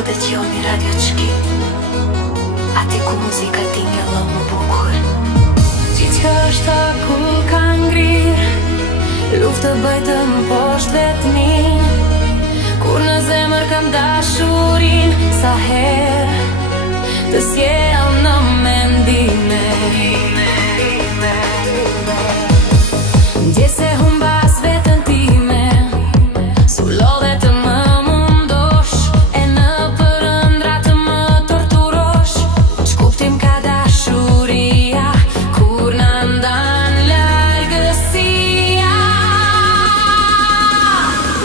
Po dëgjoni Radio Çki, aty ku muzika ti një lloj më bukur. Gjithçka është ku ka ngrirë, luftë bëjtëm poshtë vetmin. Kur në zemër kam dashurin, sa herë të sjell në mendime. Ndje se humbas vetën time, sullove të më mundosh, e në përëndra të më torturosh. Shkuptim ka dashuria, kur në ndan largësia.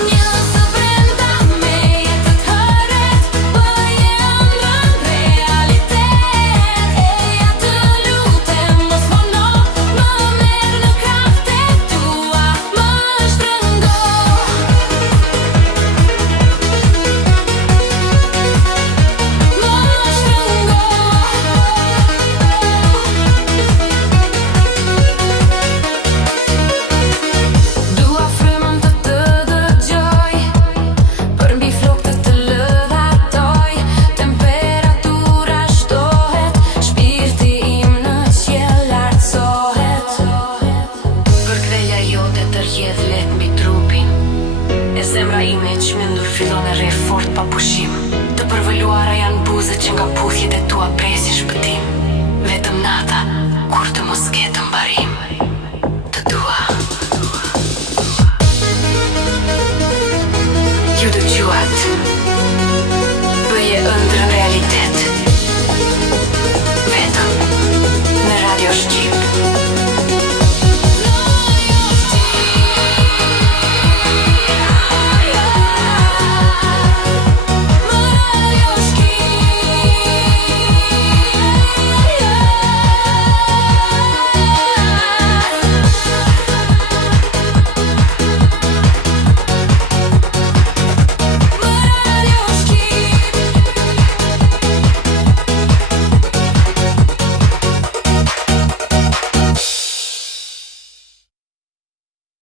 Një së brenda me jetë të hëret, bëje ëndrën realitet. Eja të lutem, mos vono, më merë në krahtet tua, më shtrëngo. Dua frymën të të dëgjoj, për mbi flokët të lëvatoj. Temperatura shtohet, shpirti im në qiell lartësohet. Për kvelja jote të rjedh let mbi trupin, e zemra ime e çmendur fillon e rre fort pa pushim. Të përvëluara janë buzët që nga puthjet e tua presin shpëtim. Vetëm nata, kur të mos ketë mbarim, të dua. Ju dëgjuat